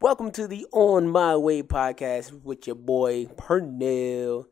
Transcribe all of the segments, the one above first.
Welcome to the On My Way podcast with your boy Pernell.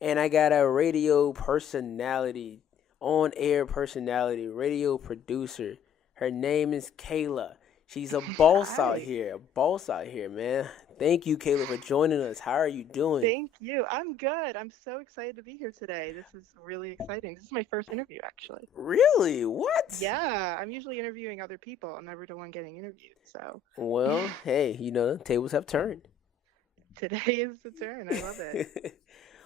And I got a radio personality, on air personality, radio producer. Her name is Cayla. She's Hi. a boss out here, man. Thank you, Kayla, for joining us. How are you doing? Thank you. I'm good. I'm so excited to be here today. This is really exciting. This is my first interview, actually. Really? What? Yeah, I'm usually interviewing other people. I'm never the one getting interviewed. So Well, hey, tables have turned. today is the turn. I love it.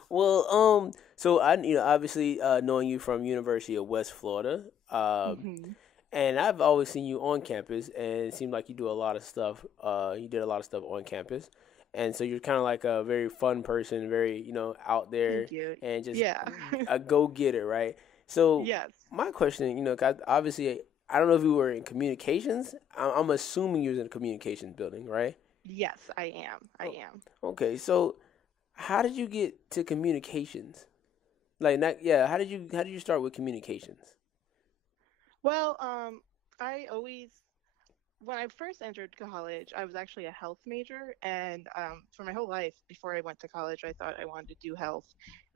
Well, so obviously, knowing you from University of West Florida, hmm and I've always seen you on campus, and it seemed like you do a lot of stuff. You did a lot of stuff on campus, and so you're kind of like a very fun person, very out there, Thank you. and just Yeah. a go getter, right? So Yes. my question, 'cause obviously, I don't know if you were in communications. I'm assuming you was in a communications building, right? Yes, I am. I Oh, am. okay, so how did you get to communications? Like, not yeah. How did you start with communications? Well, I always when I first entered college, I was actually a health major, and for my whole life before I went to college, I thought I wanted to do health,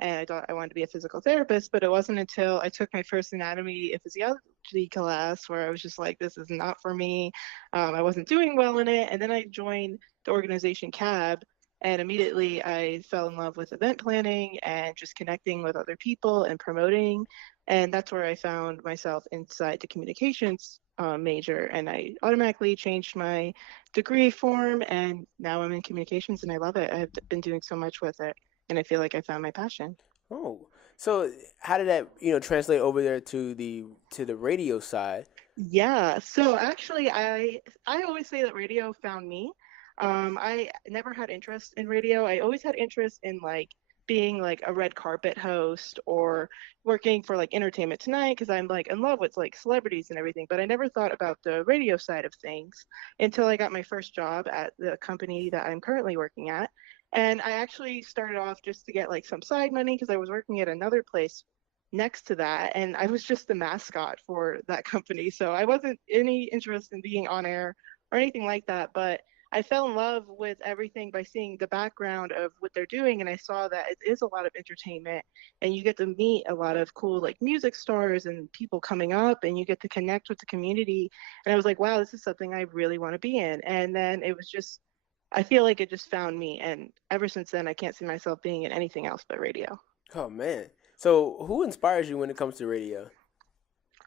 and I thought I wanted to be a physical therapist. But it wasn't until I took my first anatomy and physiology class where I was just like, "This is not for me." I wasn't doing well in it, and then I joined the organization CAB, and immediately I fell in love with event planning and just connecting with other people and promoting, and that's where I found myself inside the communications major, and I automatically changed my degree form, and now I'm in communications, and I love it. I've been doing so much with it, and I feel like I found my passion. Oh, so how did that translate over there to the radio side? Yeah, so actually, I always say that radio found me. I never had interest in radio. I always had interest in like being like a red carpet host or working for like Entertainment Tonight because I'm like in love with like celebrities and everything. But I never thought about the radio side of things until I got my first job at the company that I'm currently working at. And I actually started off just to get like some side money because I was working at another place next to that, and I was just the mascot for that company, so I wasn't any interest in being on air or anything like that. But I fell in love with everything by seeing the background of what they're doing, and I saw that it is a lot of entertainment, and you get to meet a lot of cool like music stars and people coming up, and you get to connect with the community. And I was like, wow, this is something I really want to be in. And then it was just, I feel like it just found me, and ever since then I can't see myself being in anything else but radio. Oh man. So who inspires you when it comes to radio?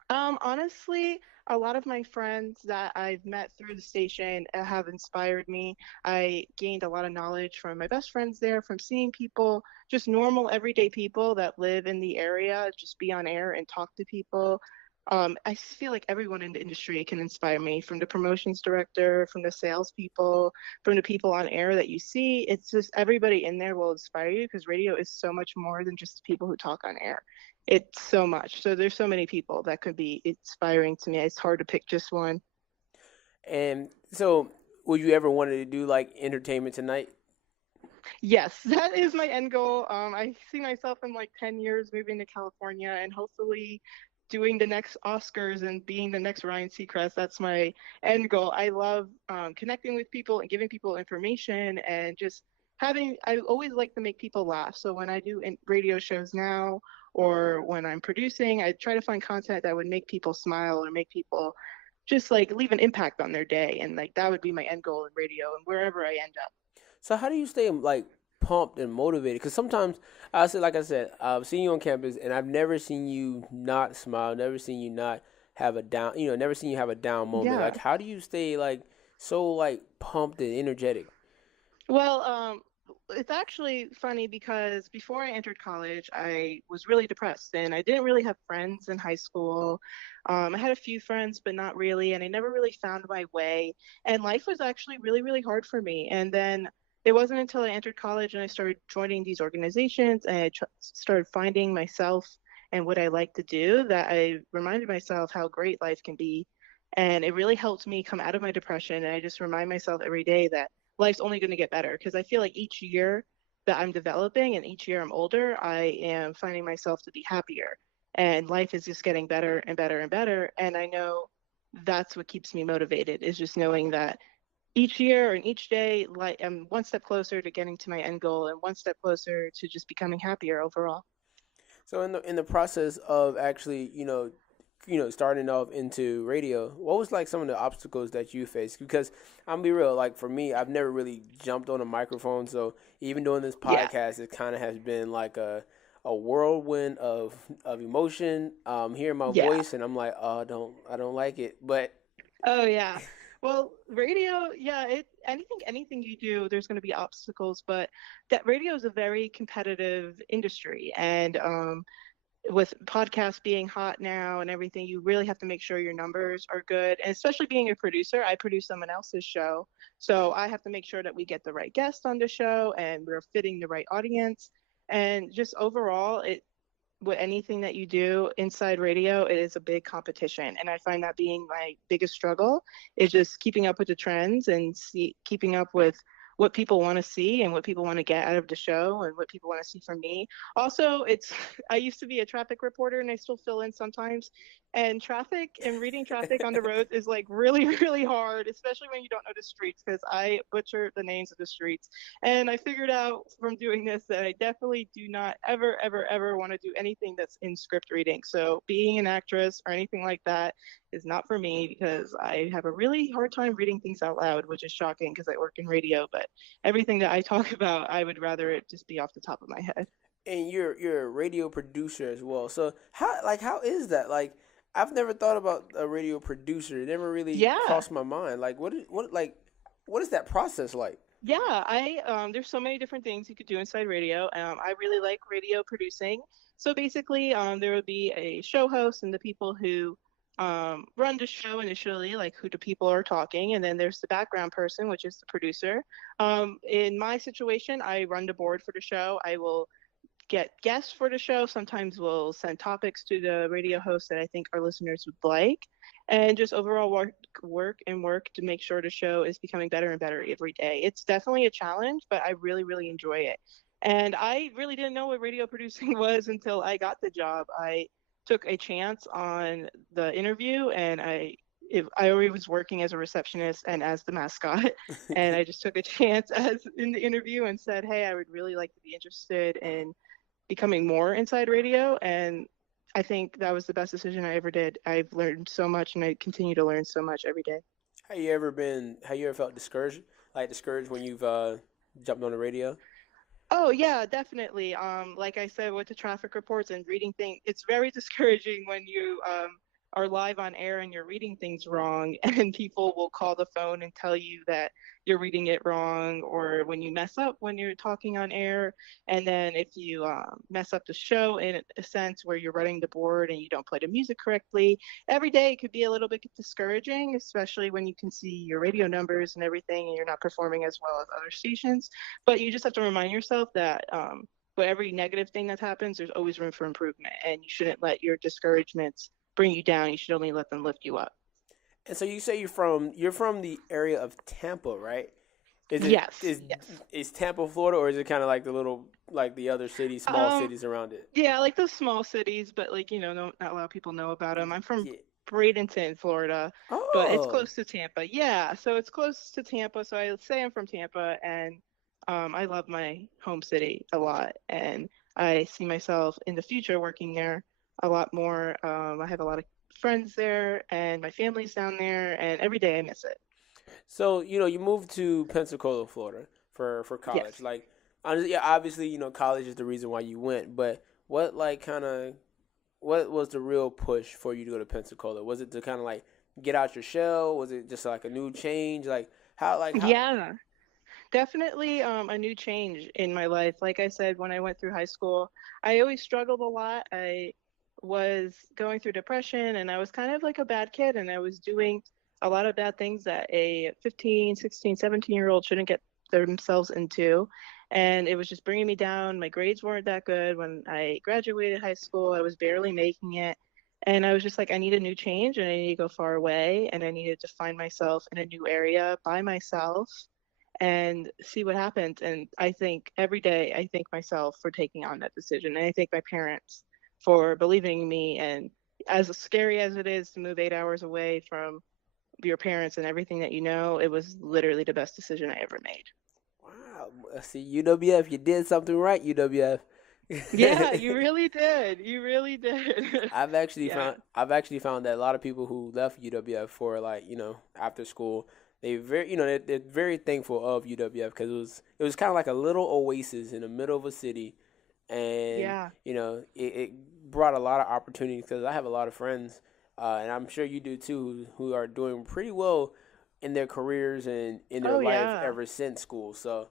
Honestly, a lot of my friends that I've met through the station have inspired me. I gained a lot of knowledge from my best friends there, from seeing people, just normal everyday people that live in the area, just be on air and talk to people. I feel like everyone in the industry can inspire me, from the promotions director, from the salespeople, from the people on air that you see. It's just everybody in there will inspire you because radio is so much more than just the people who talk on air. It's so much. So there's so many people that could be inspiring to me. It's hard to pick just one. And so, would you ever wanted to do like entertainment tonight? Yes, that is my end goal. I see myself in like 10 years moving to California and hopefully doing the next Oscars and being the next Ryan Seacrest. That's my end goal. I love connecting with people and giving people information and just I always like to make people laugh. So when I do radio shows now or when I'm producing, I try to find content that would make people smile or make people just like leave an impact on their day. And like that would be my end goal in radio and wherever I end up. So how do you stay like pumped and motivated? Because sometimes like I said, I've seen you on campus, and I've never seen you not smile, never seen you not have a down, never seen you have a down moment. Like, Yeah. how do you stay like so like pumped and energetic? Well, it's actually funny because before I entered college, I was really depressed and I didn't really have friends in high school. I had a few friends, but not really, and I never really found my way. And life was actually really, really hard for me. And then it wasn't until I entered college and I started joining these organizations and started finding myself and what I like to do that I reminded myself how great life can be. And it really helped me come out of my depression. And I just remind myself every day that life's only going to get better because I feel like each year that I'm developing and each year I'm older, I am finding myself to be happier. And life is just getting better and better and better. And I know that's what keeps me motivated is just knowing that each year and each day, like I'm one step closer to getting to my end goal and one step closer to just becoming happier overall. So in the process of actually, starting off into radio, what was like some of the obstacles that you faced? Because I'm gonna be real, like for me, I've never really jumped on a microphone, so even doing this Yeah. podcast, it kind of has been like a whirlwind of emotion. Hearing my Yeah. voice, and I'm like, oh, I don't like it, but Oh yeah. Well, radio, yeah, anything you do, there's going to be obstacles, but that radio is a very competitive industry, and with podcasts being hot now and everything, you really have to make sure your numbers are good. And especially being a producer, I produce someone else's show, so I have to make sure that we get the right guest on the show and we're fitting the right audience. And just overall, it with anything that you do inside radio, it is a big competition. And I find that being my biggest struggle is just keeping up with the trends and keeping up with what people want to see and what people want to get out of the show and what people want to see from me. Also, it's I used to be a traffic reporter and I still fill in sometimes. And traffic and reading traffic on the roads is like really, really hard, especially when you don't know the streets because I butcher the names of the streets. And I figured out from doing this that I definitely do not ever, ever, ever want to do anything that's in script reading. So being an actress or anything like that is not for me because I have a really hard time reading things out loud, which is shocking because I work in radio. But everything that I talk about, I would rather it just be off the top of my head. and you're a radio producer as well. So how is that? Like I've never thought about a radio producer. It never really Yeah. crossed my mind. Like what is that process like? Yeah, I there's so many different things you could do inside radio. I really like radio producing. So basically, there would be a show host and the people who run the show initially, like who the people are talking, and then there's the background person, which is the producer. In my situation, I run the board for the show. I will get guests for the show. Sometimes we'll send topics to the radio host that I think our listeners would like, and just overall work to make sure the show is becoming better and better every day. It's definitely a challenge, but I really, really enjoy it. And I really didn't know what radio producing was until I got the job. I took a chance on the interview, and I already was working as a receptionist and as the mascot, and I just took a chance as in the interview and said, "Hey, I would really like to be interested in becoming more inside radio." And I think that was the best decision I ever did. I've learned so much and I continue to learn so much every day. Have you ever felt discouraged? Like discouraged when you've jumped on the radio? Oh yeah, definitely. Like I said, with the traffic reports and reading things, it's very discouraging when you are live on air and you're reading things wrong, and people will call the phone and tell you that you're reading it wrong, or when you mess up when you're talking on air, and then if you mess up the show in a sense where you're running the board and you don't play the music correctly, every day it could be a little bit discouraging, especially when you can see your radio numbers and everything, and you're not performing as well as other stations. But you just have to remind yourself that for every negative thing that happens, there's always room for improvement, and you shouldn't let your discouragements bring you down. You should only let them lift you up. And so you say you're from the area of Tampa, right? Is it Yes, yes. is Tampa, Florida, or is it kind of like the little like the other cities, small Um, cities around it? yeah, like those small cities, but like no, not a lot of people know about them. I'm from Yeah. Bradenton, Florida, but it's Oh, close to Tampa. Yeah, so it's close to Tampa. So I say I'm from Tampa, and I love my home city a lot, and I see myself in the future working there a lot more. I have a lot of friends there, and my family's down there, and every day I miss it. so you moved to Pensacola, Florida for college. Yes. Like, yeah, obviously college is the reason why you went, but what like kind of what was the real push for you to go to Pensacola? Was it to kind of like get out your shell? Was it just like a new change? Like how? Yeah, definitely a new change in my life. Like I said, when I went through high school, I always struggled a lot. I was going through depression and I was kind of like a bad kid and I was doing a lot of bad things that a 15, 16, 17-year-old shouldn't get themselves into. And it was just bringing me down. My grades weren't that good. When I graduated high school, I was barely making it. And I was just like, I need a new change and I need to go far away. And I needed to find myself in a new area by myself and see what happens. And I think every day I thank myself for taking on that decision. And I thank my parents for believing in me. And as scary as it is to move 8 hours away from your parents and everything that you know, it was literally the best decision I ever made. Wow. See, UWF, you did something right, UWF. Yeah, you really did. You really did. Yeah. I've actually found that a lot of people who left UWF for, like, after school, they're very thankful of UWF because it was kind of like a little oasis in the middle of a city, and Yeah. it brought a lot of opportunities because I have a lot of friends, and I'm sure you do too, who are doing pretty well in their careers and in their Oh, life yeah. ever since school. So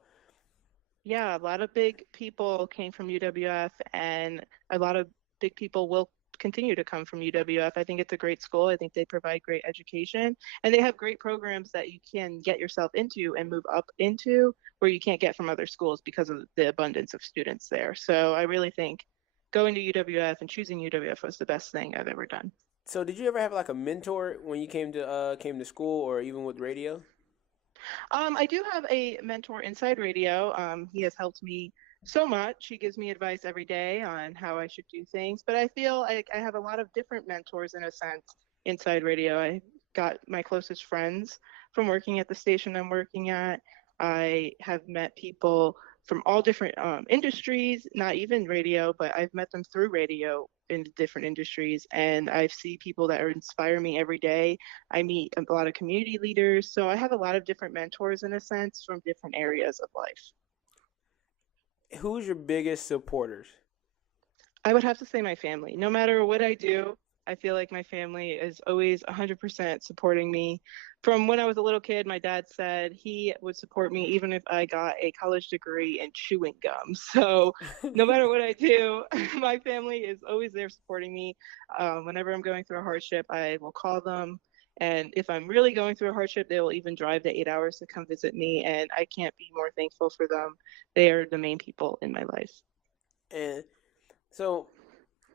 Yeah, a lot of big people came from UWF, and a lot of big people will continue to come from UWF. I think it's a great school. I think they provide great education, and they have great programs that you can get yourself into and move up into where you can't get from other schools because of the abundance of students there. So I really think going to UWF and choosing UWF was the best thing I've ever done. So did you ever have like a mentor when you came to school or even with radio? I do have a mentor inside radio. He has helped me so much. He gives me advice every day on how I should do things. But I feel like I have a lot of different mentors in a sense inside radio. I got my closest friends from working at the station I'm working at. I have met people from all different industries, not even radio, but I've met them through radio in different industries. And I see people that are inspire me every day. I meet a lot of community leaders. So I have a lot of different mentors in a sense from different areas of life. Who's your biggest supporters? I would have to say my family. No matter what I do, I feel like my family is always 100% supporting me. From when I was a little kid, my dad said he would support me even if I got a college degree in chewing gum. So no matter what I do, my family is always there supporting me. Whenever I'm going through a hardship, I will call them. And if I'm really going through a hardship, they will even drive the 8 hours to come visit me. And I can't be more thankful for them. They are the main people in my life. And so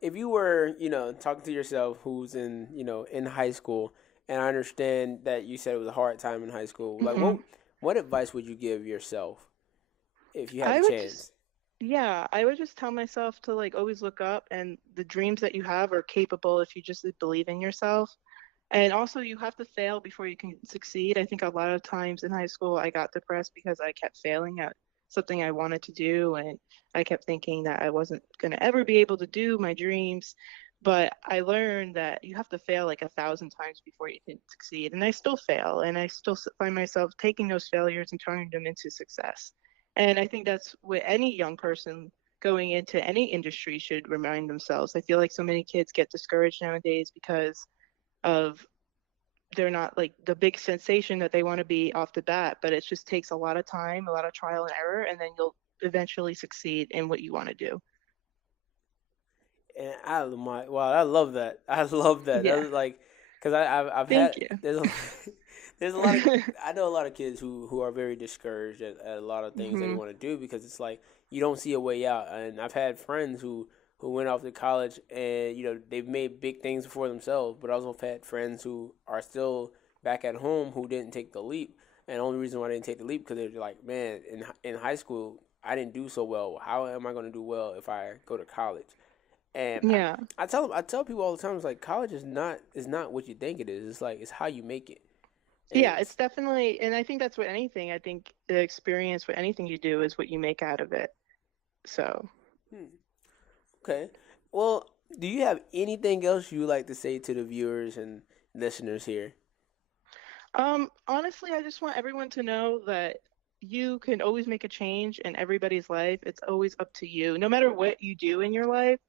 if you were, talking to yourself who's in high school, and I understand that you said it was a hard time in high school, like Hmm. what advice would you give yourself if you had the I would just, chance? yeah, I would just tell myself to like always look up, and the dreams that you have are capable if you just believe in yourself. And also, you have to fail before you can succeed. I think a lot of times in high school, I got depressed because I kept failing at something I wanted to do. And I kept thinking that I wasn't going to ever be able to do my dreams. But I learned that you have to fail like 1,000 times before you can succeed. And I still fail. And I still find myself taking those failures and turning them into success. And I think that's what any young person going into any industry should remind themselves. I feel like so many kids get discouraged nowadays because of they're not like the big sensation that they want to be off the bat, but it just takes a lot of time, a lot of trial and error, and then you'll eventually succeed in what you want to do. And wow, I love that. I love that. Yeah. That's like, cause I've Thank had you. there's a lot of I know a lot of kids who are very discouraged at a lot of things that they Hmm. want to do because it's like you don't see a way out. And I've had friends who went off to college and they've made big things for themselves, but I also had friends who are still back at home who didn't take the leap. And the only reason why they didn't take the leap because they're like, man, in high school I didn't do so well. How am I going to do well if I go to college? And Yeah. I tell people all the time, it's like college is not what you think it is. It's like it's how you make it. And Yeah, it's definitely, and I think that's what anything, I think the experience with anything you do is what you make out of it. So, hmm, okay. Well, do you have anything else you would like to say to the viewers and listeners here? honestly, I just want everyone to know that you can always make a change in everybody's life. It's always up to you. No matter what you do in your life,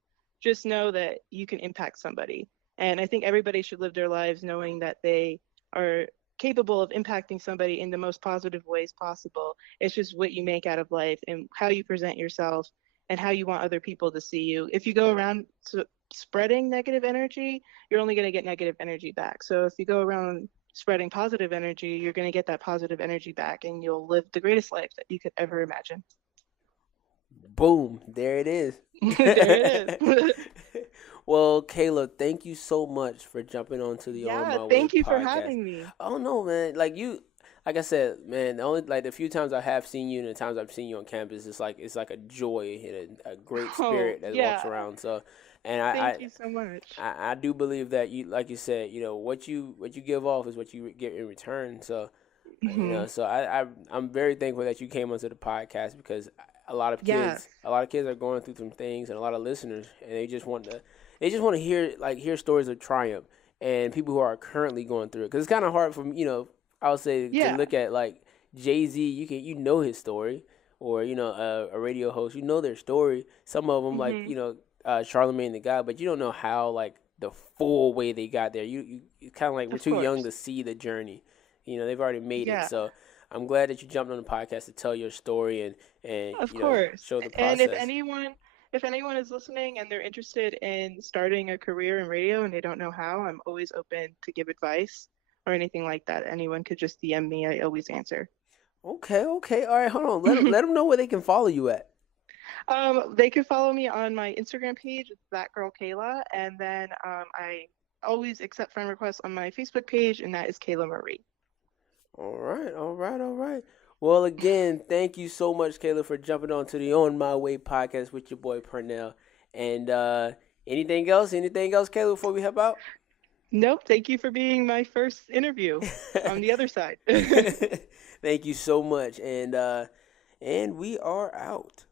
just know that you can impact somebody. And I think everybody should live their lives knowing that they are capable of impacting somebody in the most positive ways possible. It's just what you make out of life and how you present yourself and how you want other people to see you. If you go around spreading negative energy, you're only going to get negative energy back. So if you go around spreading positive energy, you're going to get that positive energy back and you'll live the greatest life that you could ever imagine. Boom, there it is. There it is. Well, Cayla, thank you so much for jumping onto the On Yeah, My Way thank you for podcast. having me. Oh no, man, like like I said, man, the only like the few times I have seen you and the times I've seen you on campus, it's like a joy and a great Oh, spirit that walks yeah. around. So, and Thank you so much. I do believe that you, like you said, what you give off is what you get in return. So, Hmm. so I'm very thankful that you came onto the podcast because Yes. a lot of kids are going through some things, and a lot of listeners, and they just want to hear stories of triumph and people who are currently going through it. Because it's kind of hard for I would say to Yeah. look at like Jay-Z. You know his story, or a radio host, you know their story. Some of them like Hmm. Charlemagne the God, but you don't know how like the full way they got there. You kind of like we're Of too young to course. see the journey. They've already made it. Yeah. So I'm glad that you jumped on the podcast to tell your story and Of course. show the And process. if anyone is listening and they're interested in starting a career in radio and they don't know how, I'm always open to give advice or anything like that. Anyone could just DM me. I always answer. Okay, okay, all right. Hold on. Let them know where they can follow you at. They can follow me on my Instagram page, it's that girl Cayla, and then I always accept friend requests on my Facebook page, and that is Cayla Marie. All right, all right, all right. Well, again, thank you so much, Cayla, for jumping on to the On My Way podcast with your boy Pernell. And anything else? Anything else, Cayla, before we head out? Nope, thank you for being my first interview on the other side. Thank you so much, and we are out.